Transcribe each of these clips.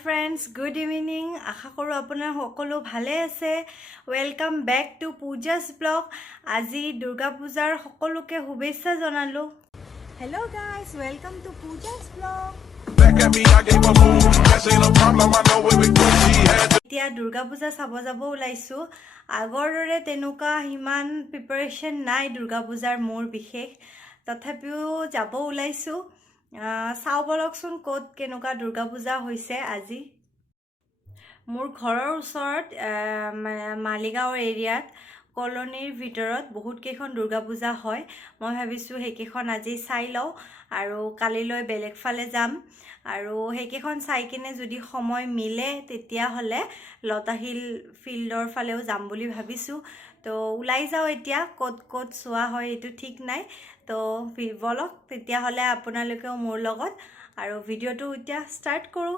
Friends good evening आशा करूँ আপোনাৰ সকলো ভালে আছে welcome back to Puja's blog আজি दुर्गा पूजार সকলোকে শুভেচ্ছা জনালো hello guys welcome to Puja's blog এতিয়া दुर्गा पूजा চাব যাব ওলাইছো আগৰ দৰে তেনুকা হিমান প্ৰিপাৰেচন নাই दुर्गा पूजार মোৰ বিশেষ তথাপিও যাব ওলাইছো চাও বলকচোন কোত কেনেকুৱা दुर्गा पूजा হৈছে আজি মোৰ ঘৰৰ ওচৰত মালিগাঁও এৰিয়াত কলনীৰ ভিতৰত বহুত কেখন दुर्गा पूजा হয় মই ভাবিছো হেকেখন আজি চাই লও আৰু কালিলৈ বেলেগ ফালে যাম আৰু হেকেখন চাই কিনে যদি সময় মিলে তেতিয়া হলে লতাহিল ফিল্ডৰ ফালেও যাম বুলি ভাবিছো তো উলাই যাও এতিয়া কোত কোত সোৱা হয় এটো ঠিক নাই তো বলক তেতিয়া হলে আপোনালোকেও মোৰ লগত আৰু ভিডিওটো এতিয়া ষ্টাৰ্ট কৰো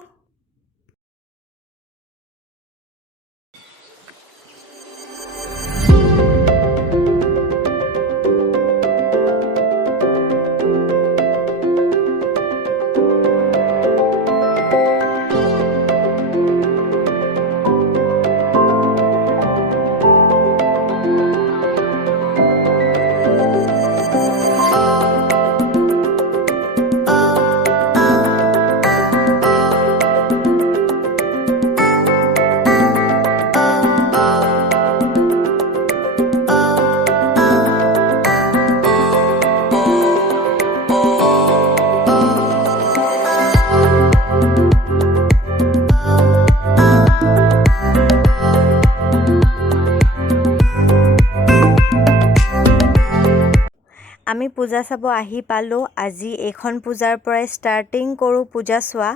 আমি পূজা চাব আহি পালো আজি এখন পূজাৰ পৰাই ষ্টাৰ্টিং কৰো পূজা চোৱা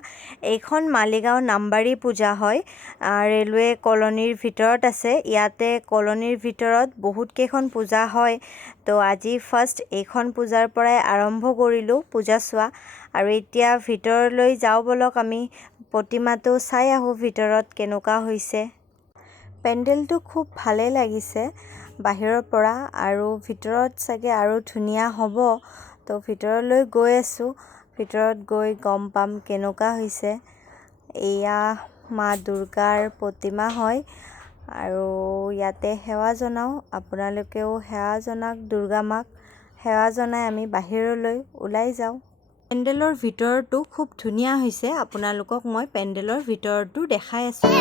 এখন মালিগাঁও নাম্বাৰী পূজা হয় ৰেলৱে কলনীৰ ভিতৰত আছে ইয়াতে কলনীৰ ভিতৰত বহুত কেখন পূজা হয় তো আজি ফাৰ্ষ্ট এখন পূজাৰ পৰাই আৰম্ভ কৰিলো পূজা চোৱা আৰু এতিয়া ভিতৰলৈ যাও বলক আমি প্ৰতিমাটো চাই আহো ভিতৰত কেনেকুৱা হৈছে পেন্ডেলটো খুব ভালে লাগিছে বাহিৰৰ পৰা আৰু ভিতৰত সাগে আৰু ধুনিয়া হ'ব তো ভিতৰলৈ গৈ আছো ভিতৰত গৈ গম পাম কেনেকুৱা হৈছে এয়া মা দুৰ্গাৰ প্ৰতিমা হয় আৰু ইয়াতে সেৱা জনাও আপোনালোকেও সেৱা জনাক দুৰ্গা মাক সেৱা জনাই আমি বাহিৰলৈ ওলাই যাও পেন্ডেলৰ ভিতৰটো খুব ধুনিয়া হৈছে আপোনালোকক মই পেন্ডেলৰ ভিতৰটো দেখাই আছো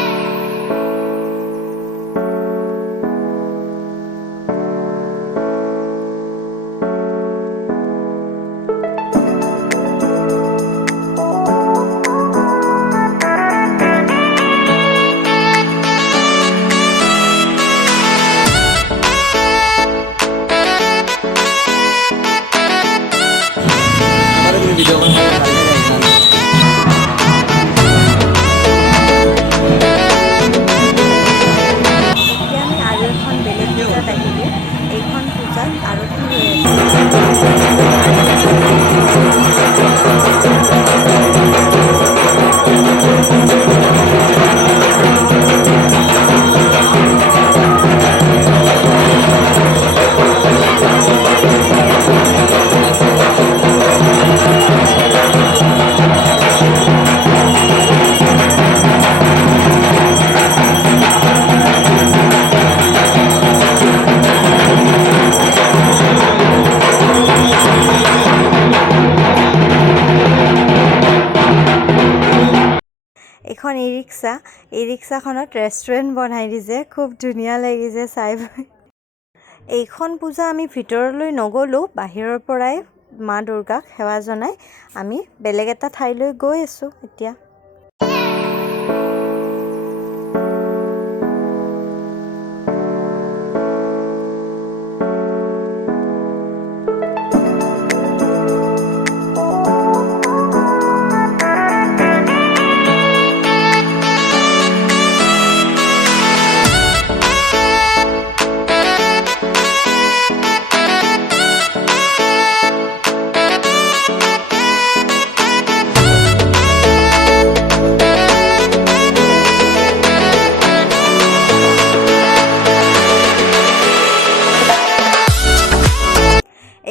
এখন ই-ৰিক্সাখনত ৰেষ্টুৰেণ্ট বনাই দিছে খুব ধুনিয়া লাগিছে চাই এইখন পূজা আমি ভিতৰলৈ নগলো বাহিৰৰ পৰাই মা দুৰ্গাক সেৱা জনাই আমি বেলেগ এটা ঠাইলৈ গৈ আছো এতিয়া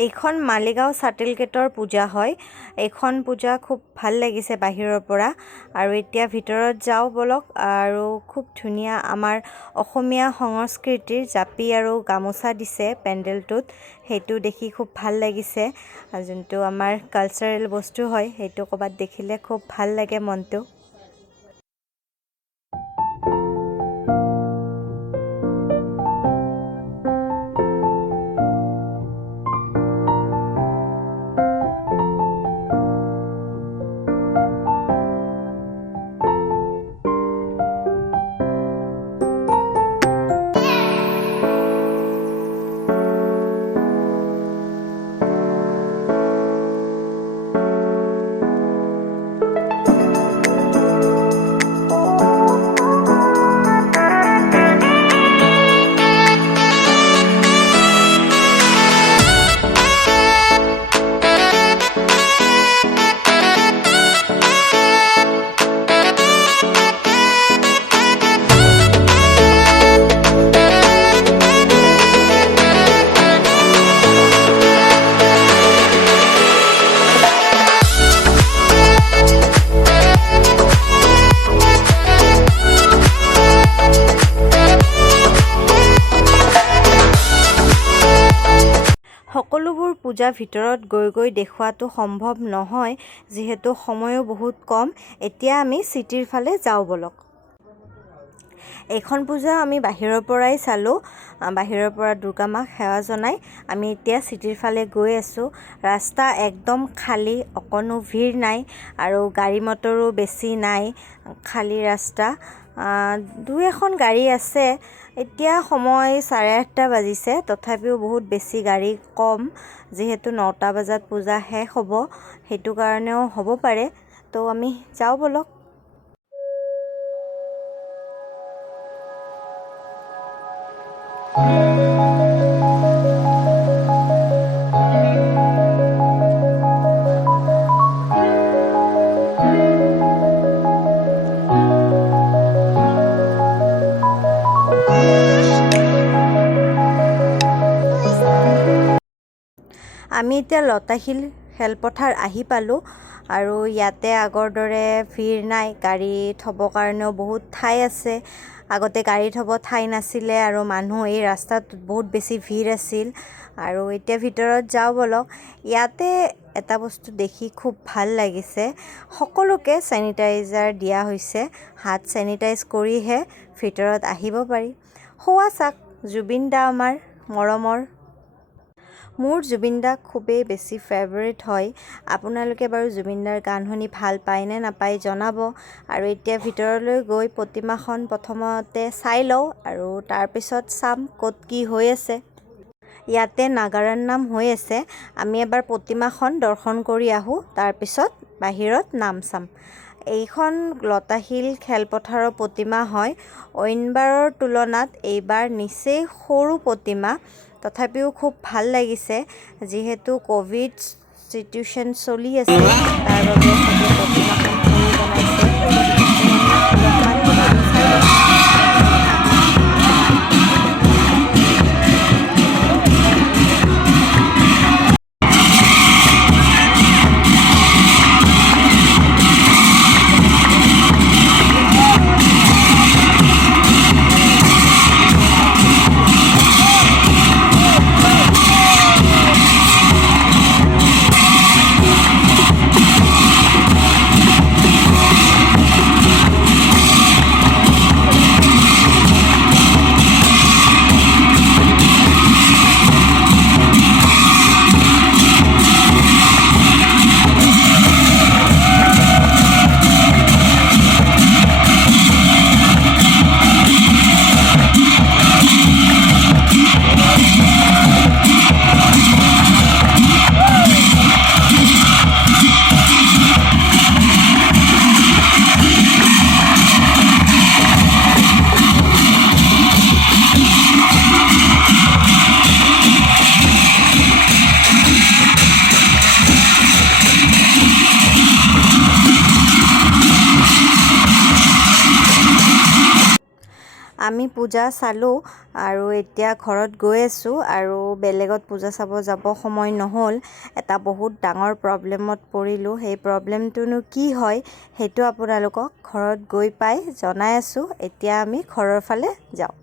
এইখন মালিগাঁও চাৰ্টেল গেটৰ পূজা হয়। এইখন পূজা খুব ভাল লাগিছে বাহিৰৰ পৰা। আৰু এতিয়া ভিতৰত যাওঁ বলক। আৰু খুব ধুনীয়া আমাৰ অসমীয়া সংস্কৃতিৰ জাপি আৰু গামোচা দিছে পেণ্ডেলটোত, সেইটো দেখি খুব ভাল লাগিছে। যোনটো আমাৰ কালচাৰেল বস্তু হয়, সেইটো ক'ৰবাত দেখিলে খুব ভাল লাগে মনটো। সকলোবোৰ পূজা ভিতৰত গৈ গৈ দেখুৱাটো সম্ভৱ নহয়, যিহেতু সময়ো বহুত কম। এতিয়া আমি চিটিৰ ফালে যাওঁ বলক। এইখন পূজা আমি বাহিৰৰ পৰাই চালোঁ। বাহিৰৰ পৰা দুৰ্গা মাক সেৱা জনাই আমি এতিয়া চিটিৰ ফালে গৈ আছোঁ। ৰাস্তা একদম খালী, অকণো ভিৰ নাই আৰু গাড়ী মটৰো বেছি নাই, খালী ৰাস্তা। দুই এখন গাড়ী আছে। এতিয়া সময় 8:30 বাজিছে, তথাপিও বহুত বেছি গাড়ী কম, যিহেতু 9টা বজাত পূজা শেষ হ'ব, সেইটো কাৰণেও হ'ব পাৰে। তো আমি যাওঁ বলক। আমি এতিয়া লতাশিল খেলপথাৰ আহি পালোঁ। আৰু ইয়াতে আগৰ দৰে ভিৰ নাই, গাড়ী থ'বৰ কাৰণেও বহুত ঠাই আছে। আগতে গাড়ী থ'ব ঠাই নাছিলে আৰু মানুহ এই ৰাস্তাত বহুত বেছি ভিৰ আছিল। আৰু এতিয়া ভিতৰত যাওঁ বলক। ইয়াতে এটা বস্তু দেখি খুব ভাল লাগিছে, সকলোকে চেনিটাইজাৰ দিয়া হৈছে। হাত চেনিটাইজ কৰিহে ভিতৰত আহিব পাৰি। হোৱা চাক, জুবিন দা আমাৰ মৰমৰ। মোৰ জুবিন দাক খুবেই বেছি ফেভাৰিট হয়। আপোনালোকে বাৰু জুবিন দাৰ গান শুনি ভাল পায় নে নাপায় জনাব। আৰু এতিয়া ভিতৰলৈ গৈ প্ৰতিমাখন প্ৰথমতে চাই লওঁ আৰু তাৰপিছত চাম ক'ত কি হৈ আছে। ইয়াতে নাগাৰাৰ নাম হৈ আছে। আমি এবাৰ প্ৰতিমাখন দৰ্শন কৰি আহোঁ, তাৰপিছত বাহিৰত নাম চাম। এইখন লতাশিল খেলপথাৰৰ প্ৰতিমা হয়। অইনবাৰৰ তুলনাত এইবাৰ নিচেই সৰু প্ৰতিমা, তথাপিও খুব ভাল লাগিছে। যিহেতু ক'ভিড চিটুৱেশ্যন চলি আছে, তাৰ বাবে চাগে প্ৰতিমাখন সৰু বনাইছে। অলপমান নাম চাই লওঁ। আমি পূজা চালোঁ আৰু এতিয়া ঘৰত গৈ আছোঁ আৰু বেলেগত পূজা চাব যাব সময় নহ'ল। এটা বহুত ডাঙৰ প্ৰব্লেমত পৰিলোঁ। সেই প্ৰব্লেমটোনো কি হয় সেইটো আপোনালোকক ঘৰত গৈ পাই জনাই আছোঁ। এতিয়া আমি ঘৰৰ ফালে যাওঁ।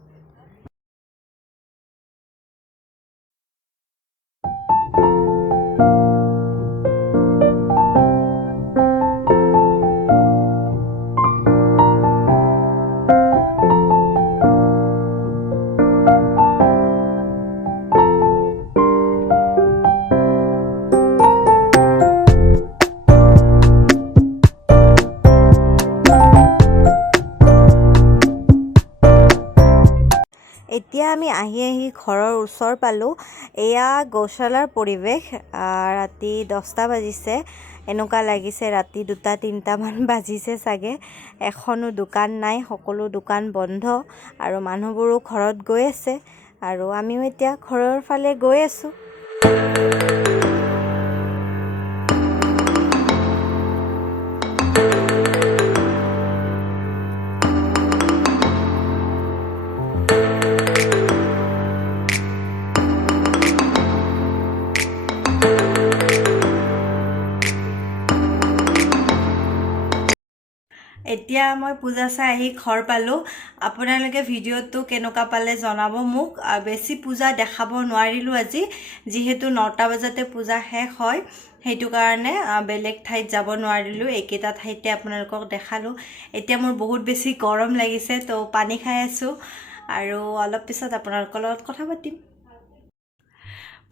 এতিয়া আমি আহি ঘৰৰ ওচৰ পালোঁ। এয়া গৌশালাৰ পৰিৱেশ। ৰাতি 10টা বাজিছে। এনেকুৱা লাগিছে ৰাতি 2-3টামান বাজিছে চাগে। এখনো দোকান নাই, সকলো দোকান বন্ধ আৰু মানুহবোৰো ঘৰত গৈ আছে আৰু আমিও এতিয়া ঘৰৰ ফালে গৈ আছোঁ। এতিয়া মই পূজা চাই আহি ঘৰ পালোঁ। আপোনালোকে ভিডিঅ'টো কেনেকুৱা পালে জনাব মোক। বেছি পূজা দেখাব নোৱাৰিলোঁ আজি, যিহেতু 9টা বজাতে পূজা শেষ হয়। সেইটো কাৰণে বেলেগ ঠাইত যাব নোৱাৰিলোঁ। একেটা ঠাইতে আপোনালোকক দেখালোঁ। এতিয়া মোৰ বহুত বেছি গৰম লাগিছে, তো পানী খাই আছোঁ আৰু অলপ পিছত আপোনালোকৰ লগত কথা পাতিম।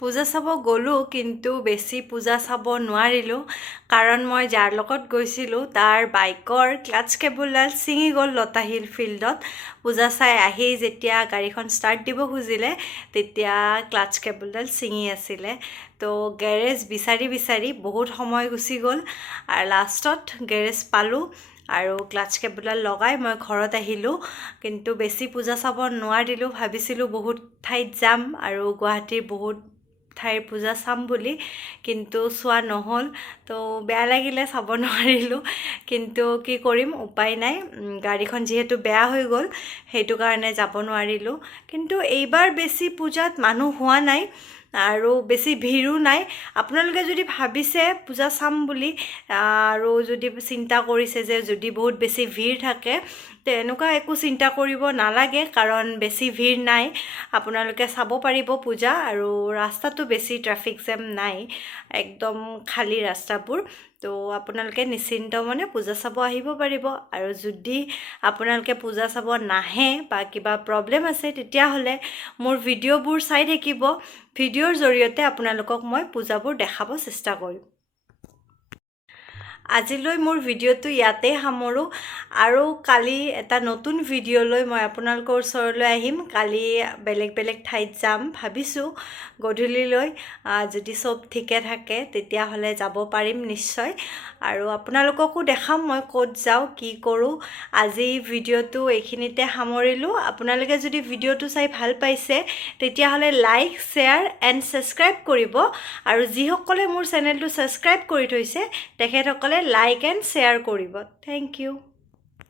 পূজা চাব গ'লোঁ, কিন্তু বেছি পূজা চাব নোৱাৰিলোঁ, কাৰণ মই যাৰ লগত গৈছিলোঁ তাৰ বাইকৰ ক্লাটচ কেবলডাল ছিঙি গ'ল লতাশিল ফিল্ডত। পূজা চাই আহি যেতিয়া গাড়ীখন ষ্টাৰ্ট দিব খুজিলে তেতিয়া ক্লাটচ কেবলডাল ছিঙি আছিলে। তো গেৰেজ বিচাৰি বহুত সময় গুচি গ'ল আৰু লাষ্টত গেৰেজ পালোঁ আৰু ক্লাটচ কেবলডাল লগাই মই ঘৰত আহিলোঁ। কিন্তু বেছি পূজা চাব নোৱাৰিলোঁ। ভাবিছিলোঁ বহুত ঠাইত যাম আৰু গুৱাহাটীৰ বহুত ঠাইৰ পূজা চাম বুলি, কিন্তু চোৱা নহ'ল। তো বেয়া লাগিলে, চাব নোৱাৰিলোঁ। কিন্তু কি কৰিম, উপায় নাই। গাড়ীখন যিহেতু বেয়া হৈ গ'ল, সেইটো কাৰণে যাব নোৱাৰিলোঁ। কিন্তু এইবাৰ বেছি পূজাত মানুহ হোৱা নাই আৰু বেছি ভিৰো নাই। আপোনালোকে যদি ভাবিছে পূজা চাম বুলি আৰু যদি চিন্তা কৰিছে যে যদি বহুত বেছি ভিৰ থাকে, তেনেকুৱা একো চিন্তা কৰিব নালাগে, কাৰণ বেছি ভিৰ নাই। আপোনালোকে চাব পাৰিব পূজা আৰু ৰাস্তাটো বেছি ট্ৰাফিক জাম নাই, একদম খালী ৰাস্তাবোৰ। তো আপোনালোকে নিশ্চিন্ত মনে পূজা চাব আহিব পাৰিব। আৰু যদি আপোনালোকে পূজা চাব নাহে বা কিবা প্ৰব্লেম আছে, তেতিয়াহ'লে মোৰ ভিডিঅ'বোৰ চাই থাকিব। ভিডিঅ'ৰ জৰিয়তে আপোনালোকক মই পূজাবোৰ দেখাব চেষ্টা কৰিম। আজিলৈ মোৰ ভিডিঅ'টো ইয়াতে সামৰোঁ আৰু কালি এটা নতুন ভিডিঅ' লৈ মই আপোনালোকৰ ওচৰলৈ আহিম। কালি বেলেগ ঠাইত যাম ভাবিছোঁ গধূলিলৈ। যদি চব ঠিকে থাকে তেতিয়াহ'লে যাব পাৰিম নিশ্চয়, আৰু আপোনালোককো দেখাম মই ক'ত যাওঁ, কি কৰোঁ। আজি ভিডিঅ'টো এইখিনিতে সামৰিলোঁ। আপোনালোকে যদি ভিডিঅ'টো চাই ভাল পাইছে তেতিয়াহ'লে লাইক, শ্বেয়াৰ এণ্ড ছাবস্ক্ৰাইব কৰিব, আৰু যিসকলে মোৰ চেনেলটো ছাবস্ক্ৰাইব কৰি থৈছে তেখেতসকলে লাইক এণ্ড শ্বেয়াৰ কৰিব। Thank U.